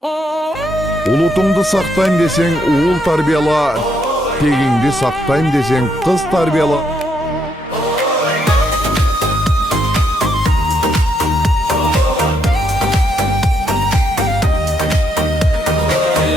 Улутуңду сактайм десең, уул тарбияла, тегиңди сактайм десең, кыз тарбияла.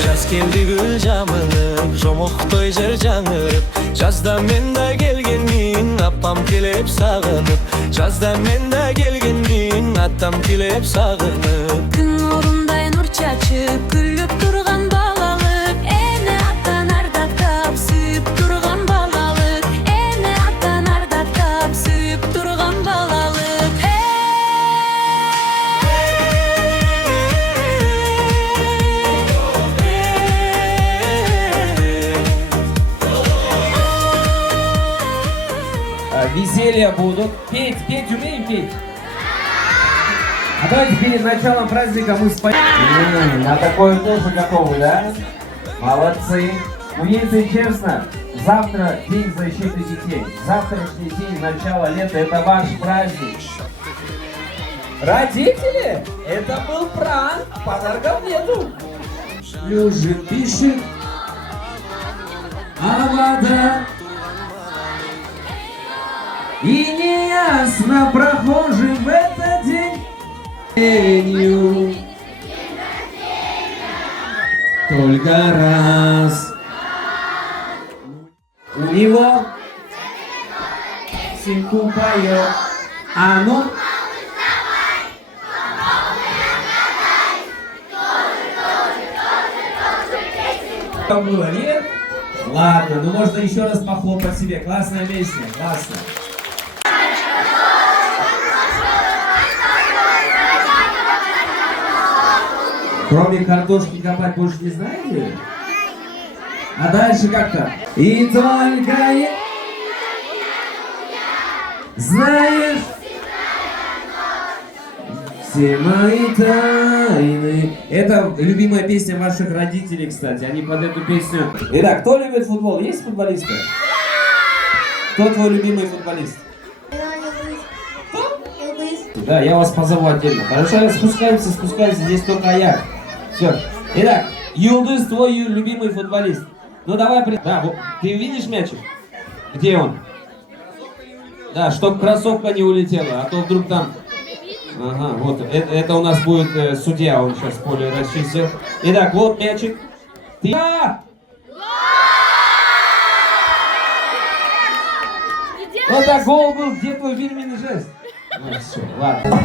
Жаз келди гүл жамылып, жомоктой жер жаңырып, жазда мен да келгенмин, апам келип сагынып, жазда мен да келгенмин, атам келип сагынып. Күн нурундай нур чачып, күлүп турган балалык, эне аттан ардактап, сүйүп турган балалык, эне аттан ардактап, сүйүп турган балалык. Веселья будут. Петь умеем петь? А давайте перед началом праздника мы споем. На такое тоже готовы, да? Молодцы. Ну, если честно, завтра день защиты детей. Завтрашний день, начало лета, это ваш праздник. Родители, это был пранк, подарков нету. Лежит, пишет, а вода. И неясно прохожим в этот день только раз у него синку поет. А ну там было, нет? Ладно, ну можно еще раз похлопать себе. Классная песня, классно. Кроме картошки копать больше не знаете? А дальше как-то? И только я знаешь все мои тайны. Это любимая песня ваших родителей, кстати. Они под эту песню. Итак, кто любит футбол? Есть футболисты? Кто твой любимый футболист? Да, я вас позову отдельно. Хорошо, спускаемся, здесь только я. Все. Итак, Юлдыз, твой любимый футболист. Ну давай, да, ты видишь мячик? Где он? Да, чтоб кроссовка не улетела, а то вдруг там... Ага, вот, это у нас будет судья, он сейчас поле расчистил. Итак, вот мячик. Ты... Вот так гол был, где твой фирменный жест? Ну все, ладно.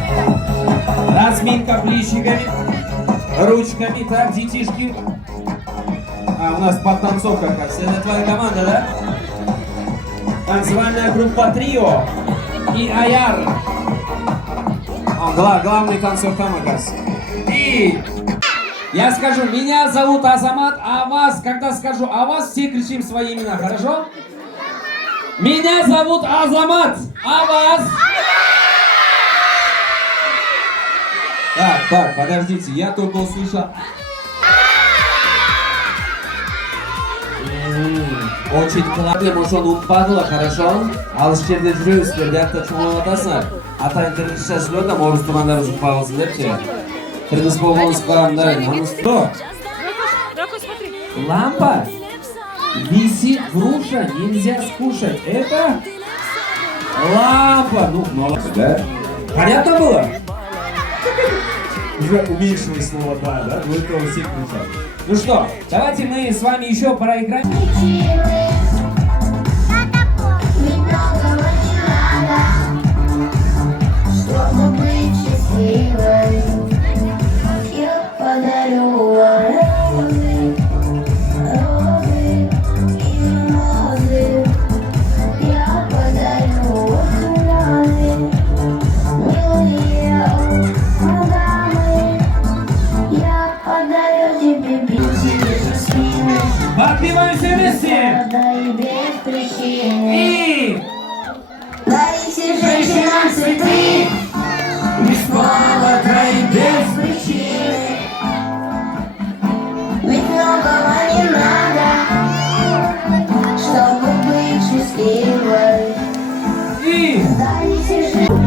Разминка плечиками, ручками, так, детишки. А, у нас подтанцовка, кажется. Это твоя команда, да? Танцевальная группа Трио и Аяр. Главный танцор там, оказывается. И я скажу, меня зовут Азамат, а вас, когда скажу, а вас все кричим свои имена, хорошо? Меня зовут Азамат, а вас? Так, подождите, я только услышал. Очень классно, может он упадла, хорошо? Алыс жерде жүресіздер, бияқта чоңалатасыңар. Атайын тірінші жүреді, орыс тұрғандар ұзып бағылсыңдар ше. Тіріс болғаныз қарамдар, намыс. Что? Лампа? Висит груша, нельзя скушать. Это лампа. Ну, молодцы, да? Понятно было? Уже уменьшилось слово «да», да? Вы этого все кричат. Ну что, давайте мы с вами еще проиграем. Чтобы быть счастливой, я подарю розы, розы и розы. Я подарю розы, милые дамы. Я подарю тебе беспричинный. Подпеваем все вместе. Дай без причины. И... Дарите женщинам цветы. Без повода и без Причины. Ведь многого не надо, чтобы быть счастливой. И... Дарите женщинам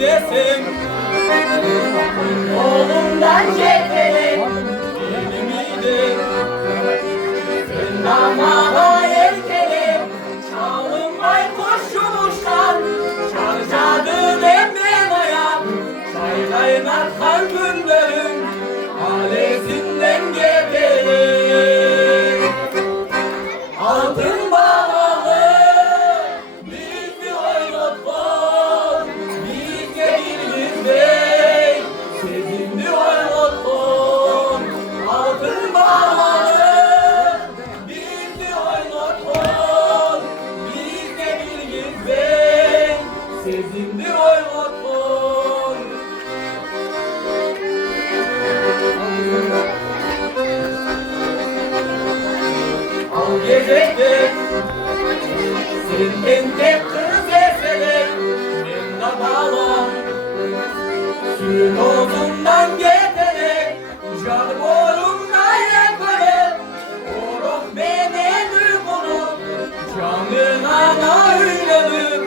desem Oğlumdan çekelim Elimide Sen damara erkelim Çalın baykuş yumuşan Çarşadı demem ayağım Çay kaynatkan günlerim Alesinden getirdim Altın bağlı bizi oynattın Bizge bir bey Sezindi oynattın Altın bağlı bizi oynattın Bizge bir bey Sezindi oynattın Al gecede Senden tek kız eseler Ben de bağlam Suyun odundan geterek Can boyumda yeterek Oruk beni duygunum Canın ana öyledim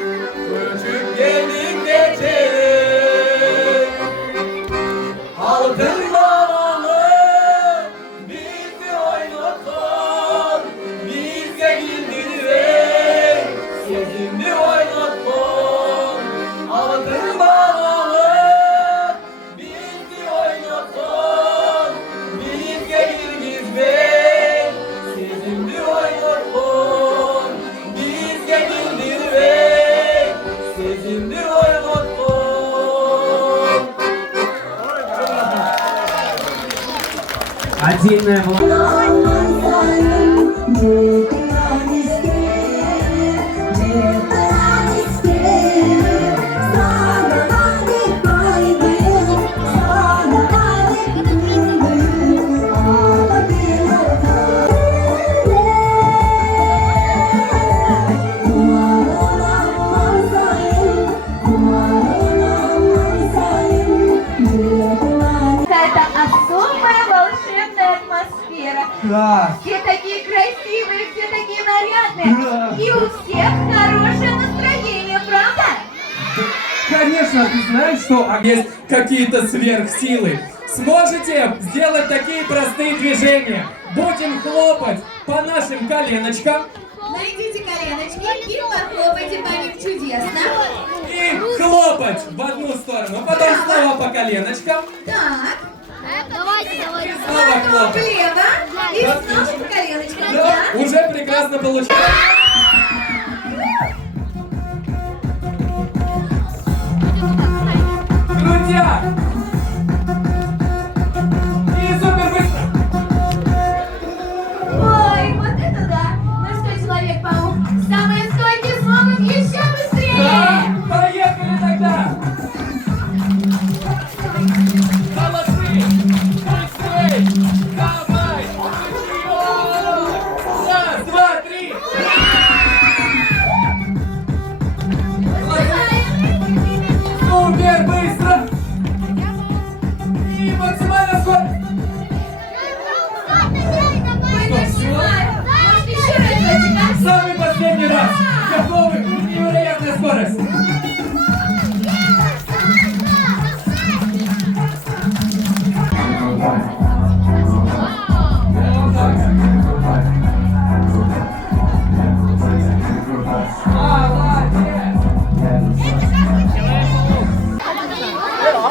Küçük gelin geçerek Altın bağlı bizi oynattın Bizge güldürüver sözünü oynattın Altın bağlı bizi oynattın Bizge güldürüver sözünü oynattın Bizge güldürüver sözünü oynattın Отдельная была. Это особая волшебная атмосфера. Да. Все такие красивые, все такие нарядные. И у всех хорошее настроение, правда? Конечно, ты знаешь, что есть какие-то сверхсилы. Сможете сделать такие простые движения? Будем хлопать по нашим коленочкам Найдите коленочки и похлопайте по ним чудесно. и хлопать в одну сторону. Потом снова по коленочкам. Так, И снова потом хлопать. влево и Да. снова по коленочкам. Да, Да. уже прекрасно получается. Крутяк! И супер быстро! Ой, вот это да! Ну что, Человек-паук, самые стойкие смогут еще быстрее! Да, поехали тогда! Молодцы! Быстрей! Давай! Вперед! Раз, два, три! Супер быстро! И максимально скоро! Ой, не снимай! Может, еще разочек, а? Самый последний раз! Готовы? Невероятная скорость!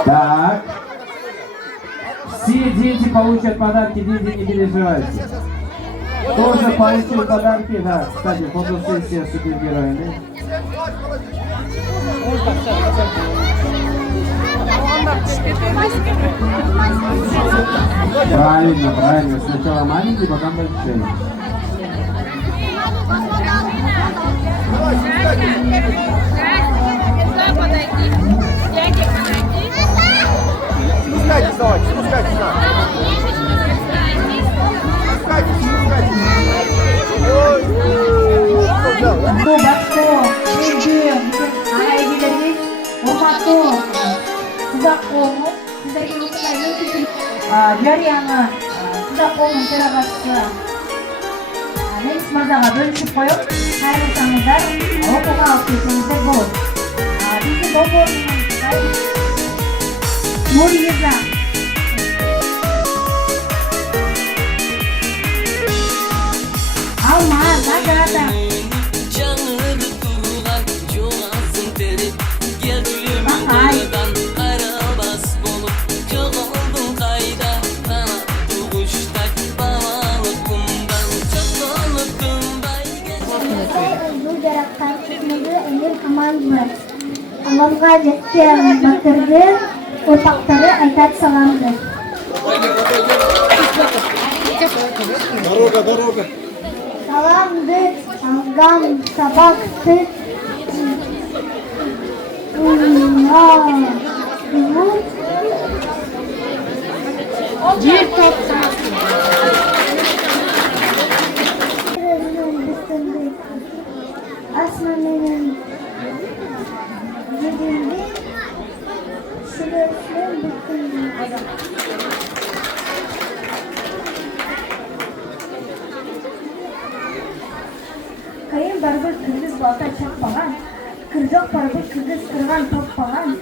Так. Все дети получат подарки, дети, не переживайте. Тоже получил подарки, да. Кстати, фотосессия с супергероями. Правильно, правильно. Сначала маленький, потом большой. Батко, Эдем, аилелерimiz урматтуу Сузак коому, сиздерге укуктайбыз. Жарыяны Сузак коомунун төрагачысы Меңиз мырзага бөлүшүп коюп, кайрылсаңыздар окууга алып келсеңиздер болот. Биздин долбоордун Нуриза. Алма, награда. Жаңырып тұрған жоғалсын теріп келдім Бақай. қырдан қарабас болып жоғалдың қайда қанатты құштай балалық құмдан шаттанып тынбай Бұл жаратқан кісіні әйел аманмын. Аманға жеткен батырдың ұрпақтары айтады саламды. Саламды алған сабақты жер тапқан. Asmanın yerinde sürüsün bütün Kayın barbur kırgız balta çakpalan, kırcak barbur kırgız kırgan toppalan.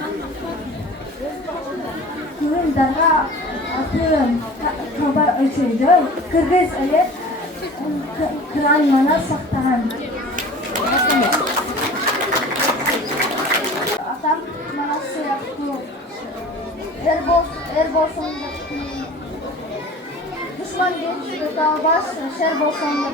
Kuyun dağa atırım, kabar ölçüydü, kırgız öyle kıran mana saktahan. Atam manası yaptı. Er bolsun da düşman geçti dağ baş, şer bolsun da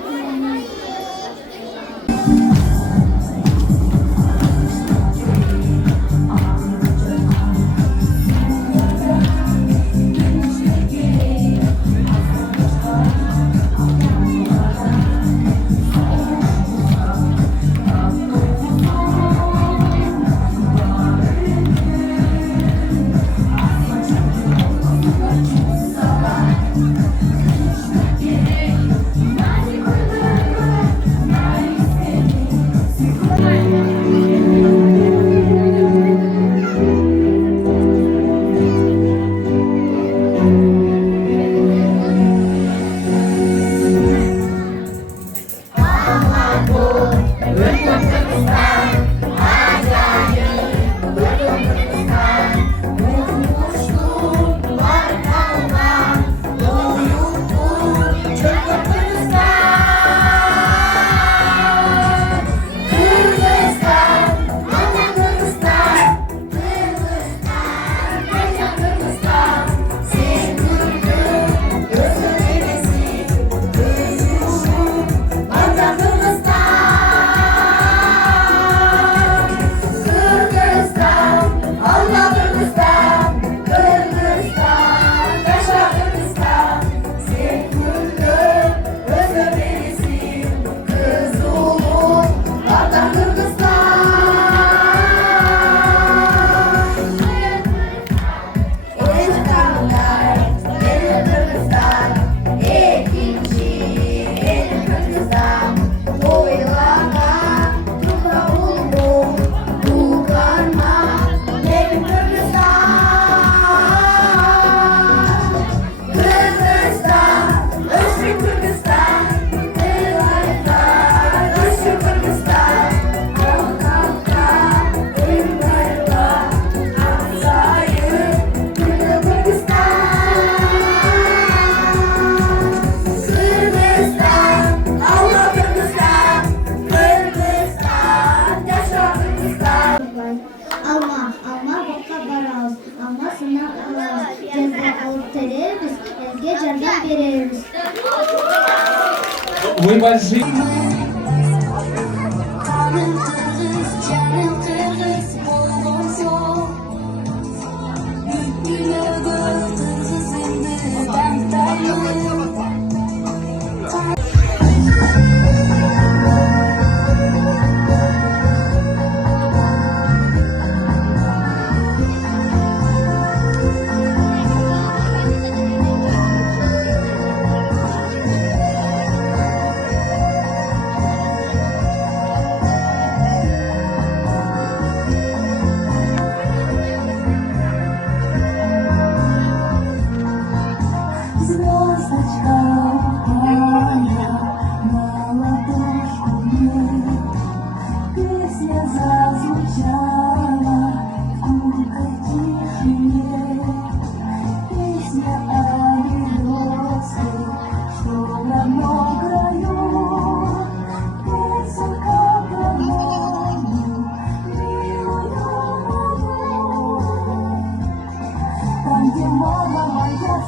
Вы большие.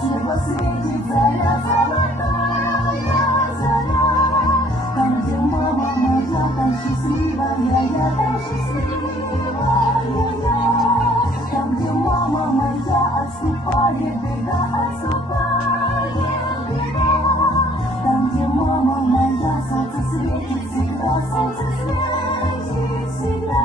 снова светит заря золотая заря. Там, где мама моя, там счастливая я, там счастливая я. Там, где мама моя, отступает беда, отступает беда. Там, где мама моя, солнце светит всегда, солнце светит всегда.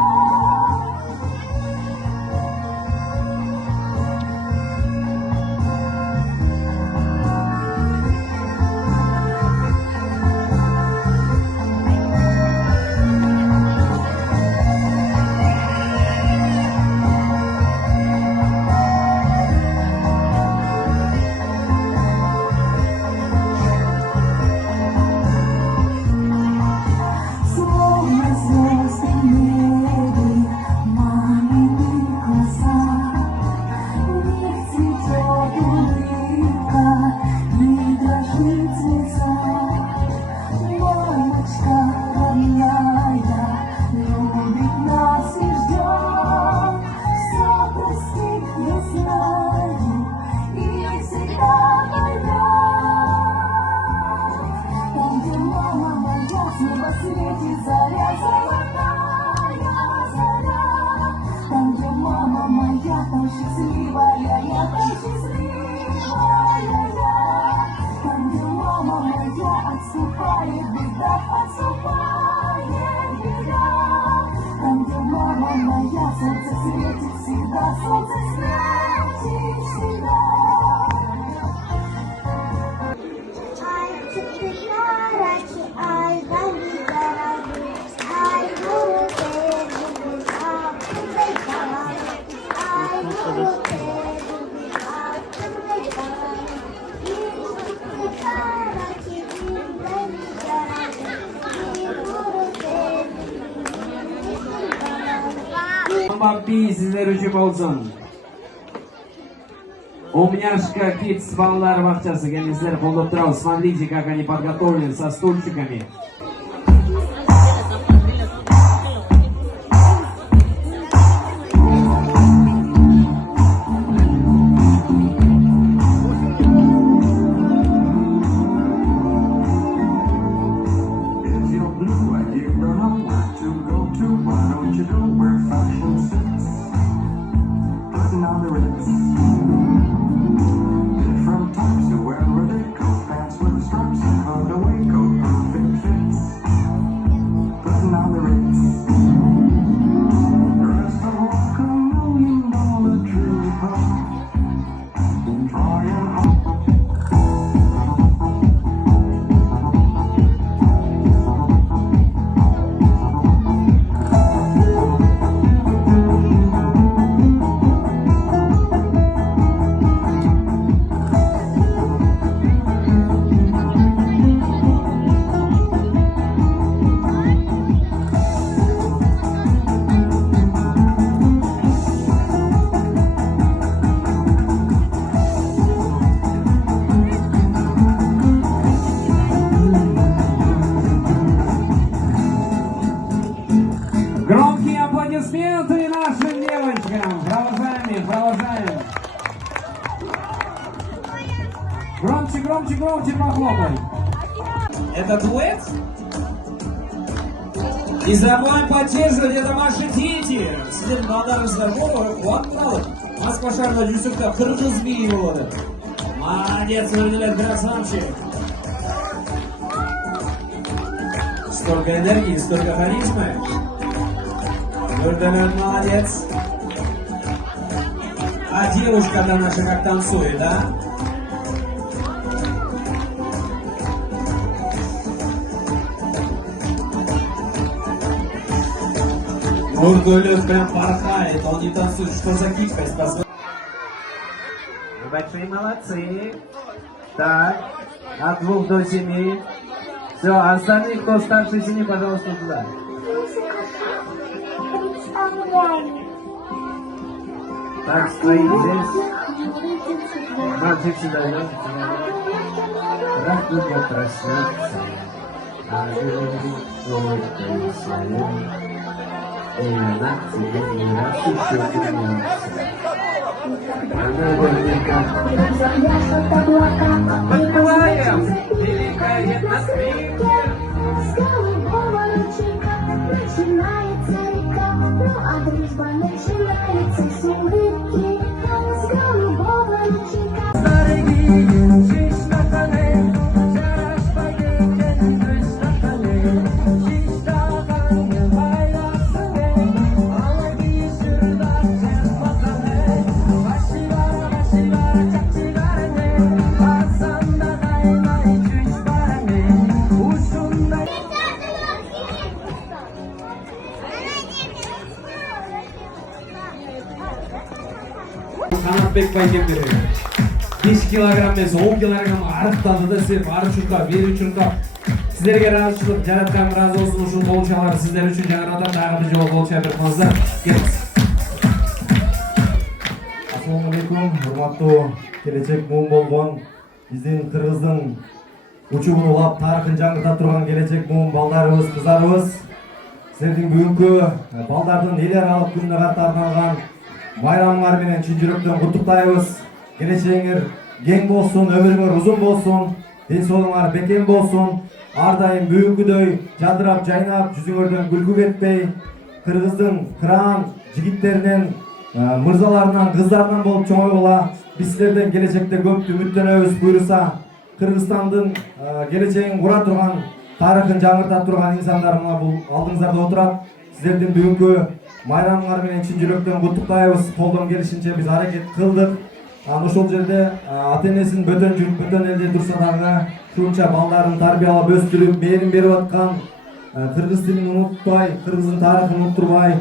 Словно звезды в небе, мамины глаза. В них цветет улыбка и дрожит слеза. Мамочка родная любит нас и ждет. Все простит, я знаю, и всегда поймет. Там, где мама моя, снова светит заря золотая заря. Там, где мама моя, там счастливая я, там счастливая я. Там, где мама моя, отступает беда, отступает беда. Там, где мама моя, солнце светит всегда, солнце светит всегда. Ay çıktı karaçı, ay gali garadı, ay guru tezgül, aklımda karadı, ay guru tezgül, aklımda karadı. Bir çıktı karaçı, bir gali garadı, bir guru tezgül, aklımda karadı. Mbappi sizler uchun bo'lsin. Умняшка Kids балалар бақшасы, келіңіздер қолдап тұрауыз. Смотрите, как они подготовлены со стульчиками. If you're blue and you don't know where to go to, why don't you go where fashion sits? Putting on the ritz. Different types who wear they coat pants with stripes and cutaway coat, perfect fits. Putting on the ritz. Dressed to rock $1 million trooper. Trying hard. Громкие аплодисменты нашим девочкам. Продолжаем их, продолжаем. Громче, громче, громче похлопай. Это дуэт? Не забываем поддерживать, это ваши дети. Сіздер балдарыңыздар бол, қуаттыралық. Москва шарында Жүсіпті қырғыз биі болады. Молодец, выделять, красавчик. Столько энергии, столько харизмы. Нурдален молодец. А девушка-то наша как танцует, да? Нурдален прям порхает, он не танцует. Что за гибкость? Вы большие молодцы. Так, от 2 до 7. Все, остальные, кто старше 7, пожалуйста, туда. Так, стоим здесь. Мальчик сюда, да? Рад только проснуться, а говорит улыбкой своей, и она к тебе не раз еще вернется. Открываем великое наследие. С голубого ручейка начинается река, ну а дружба начинается с улыбки. С голубого ручейка. Канатбек байкемдер 5 килограмм емес 10 килограмм арықтады да сіздер ары чуркап, бері чуркап. Сіздерге разышылық, жаратқан разы болсын ушул болчалар сіздер үшін жаңадан тағы бір жол болча беріңіздер. Келіңіз. Ассалаумағалейкум, урматтуу келечек муун болгон биздин Кыргыздын учугун улап тарыхын жаңырта турган келечек муун балдарыбыз, кыздарыбыз. Силердин бүгүнкү балдардын эл аралык күнүнө карата арналган байрамыңар менен чын жүрөктөн куттуктайбыз. Келечегиңер кең болсун, өмүрүңөр узун болсун, ден соолугуңар бекем болсун. Ар дайым бүгүнкүдөй жадырап, жайнап, жүзүңөрдөн күлкү кетпей, Кыргыздын кыран жигиттеринен, мырзаларынан, кыздарынан болуп чоңойгула. Биз силерден келечекте көп үмүттөнөбүз. Буюрса, Кыргызстандын келечегин кура турган, тарыхын жаңырта турган инсандар мына бул алдыңыздарда отурат. Силердин бүгүнкү майрамыңар менен чын жүрөктөн куттуктайбыз. Колдон келишинче биз аракет кылдык. Ошол жерде ата-энесин бөтөн жүрүп, бөтөн элде турса дагы ушунча балдарын тарбиялап өстүрүп, мээрин берип аткан, кыргыз тилин унутпай, кыргыздын тарыхын уnuttурбай,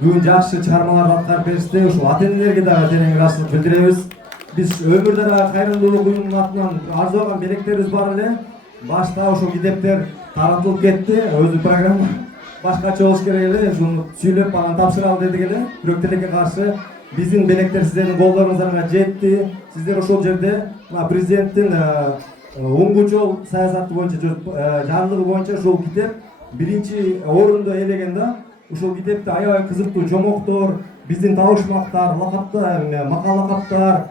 бүгүн жакшы чыгармаларды аткарып беришти. Ушул ата-энелерге дагы терең ыраазычылык билдиребиз. Биз өмүрдө дагы кайрымдуулук уюмунун атынан арзогон белектерибиз бар эле. Башта ошол китептер таратылып кетти. Өзү программа башкача болуш керек эле. Ушуну сүйлөп анан тапшыралы дедик эле. Бирок тилекке каршы биздин белектер сиздердин колдоруңуздарга жетти. Сиздер ошол жерде президенттин оңгу жол саясаты боюнча жарлыгы боюнча ушул китеп биринчи орунду ээлеген да. Ушул китепте аябай кызыктуу жомоктор, биздин табышмактар, лакаптар, макал-лакаптар,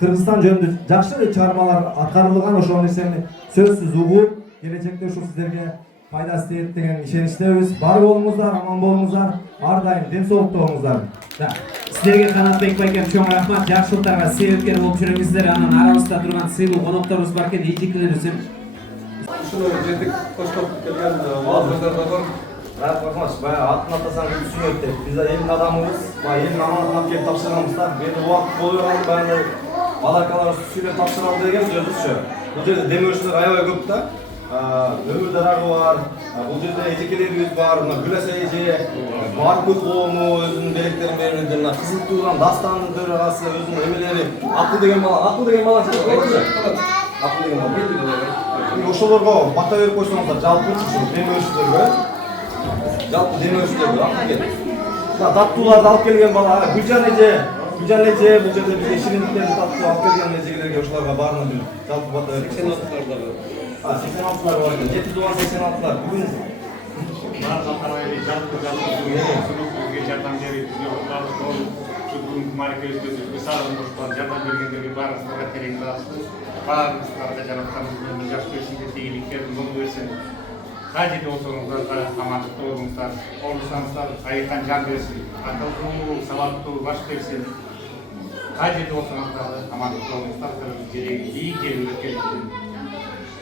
Кыргызстан жөнүндө жакшы чыгармалар аткарылган. Ошол нерсени сөзсүз угуп, келечекте ушул сиздерге пайдасы тиет деген ишеничтебиз. Бар болуңуздар, аман болуңуздар, ар дайым ден соолукта болуңуздар. Сіздерге Канатбек байкем чоң рахмат, жакшылыктарга себепкер болуп жүрөңүздөр. Анан арабызда турган сыйлуу конокторубуз бар экен, ийгиликтерибиз. Ушуну жетик коштоп келген балдардар да бар. Рахмат, баягы атын атасаң түсүнөт деп. Биз элдин адамыбыз, элдин аманатына келип тапшырганбыз да. Эми убакыт болуп калды, баягы балакалар сүйлөп тапшыралы деген сөзүбүзчү. Бул жерде демөөрчүлөр аябай көп да. Өмүр дарагы бар, бул жерде эжекелерибиз бар, Гүласа эже, Баркут коому өзүнүн белектерин берип жүрдү, мына Кызыл Тууган дастанын төрагасы өзүнүн эмелери, Акыл деген бала чыгып айтчы. Акыл деген бала. Ошолорго бата берип койсоңуздар, жалпы ушул демөөрчүлөргө, акыл кет. Мына даттууларды алып келген бала, Гүлжан эже, бул жерде бизге шириндиктерди таттуу алып келген эжелерге ошолорго баарына жалпы бата берип. 86'lar var. 786'lar. Bugün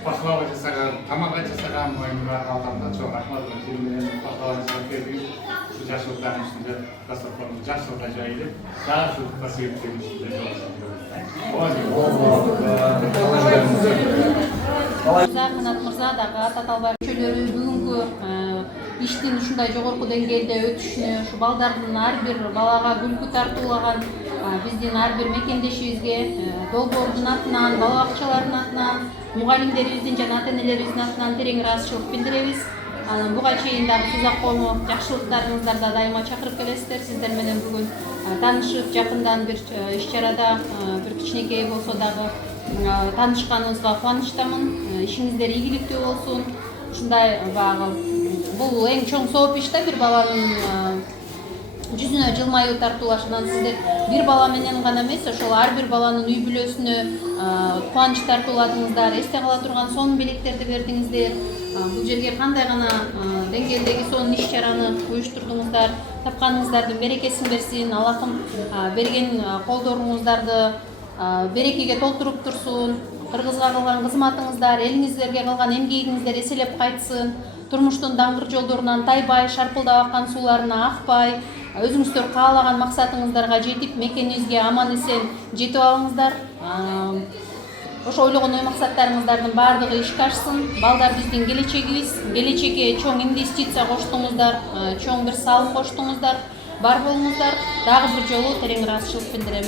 пахлава жасаган, тамага жасаган моюнга адамдан чоң рахмат менен пахлава жасап бердиңиз. Ушу жакшылыктардын ичинде дастарханды жакшылыкка жайылып, жакшылыкка себепчилик ичинде Канат мырза дагы Ата Талбай мүчөлөрү бүгүнкү иштин ушундай жогорку деңгээлде өтүшүнө, ушу балдардын ар бир балага күлкү тартуулаган биздин ар бир мекендешибизге, долбоордун атынан, бала бакчалардын атынан, мугалимдерибиздин жана ата-энелерибиздин атынан терең ыраазычылык билдиребиз. Анан буга чейин дагы Тузак коому жакшылыктарыңыздарда дайыма чакырып келесиздер. Сиздер менен бүгүн таанышып, жакындан бир иш-чарада бир кичинекей болсо дагы таанышканыбызга кубанычтамын. Ишиңиздер ийгиликтүү болсун. Ушундай баягы бул эң чоң сооп иш да, бир баланын жүзүнө жылмаюу тартуулаш. Анан сиздер бир бала менен гана эмес, ошол ар бир баланын үй бүлөсүнө кубаныч тартууладыңыздар, эсте кала турган сонун белектерди бердиңиздер. Бул жерге кандай гана деңгээлдеги сонун иш чараны уюштурдуңуздар. Тапканыңыздардын берекесин берсин. Аллахым берген колдоруңуздарды берекеге толтуруп турсун. Кыргызга кылган кызматыңыздар, элиңиздерге кылган эмгегиңиздер эселеп кайтсын. Турмуштун даңгыр жолдорунан тайбай, шарпылдап аккан сууларына акпай, өзүңүздөр каалаган максатыңыздарга жетип, мекениңизге аман эсен жетип алыңыздар. Ошо ойлогон ой максаттарыңыздардын баардыгы ишке ашсын. Балдар биздин келечегибиз. Келечекке чоң инвестиция коштуңуздар, чоң бир салым коштуңуздар. Бар болуңуздар. Дагы бир жолу терең ыраазычылык билдирем.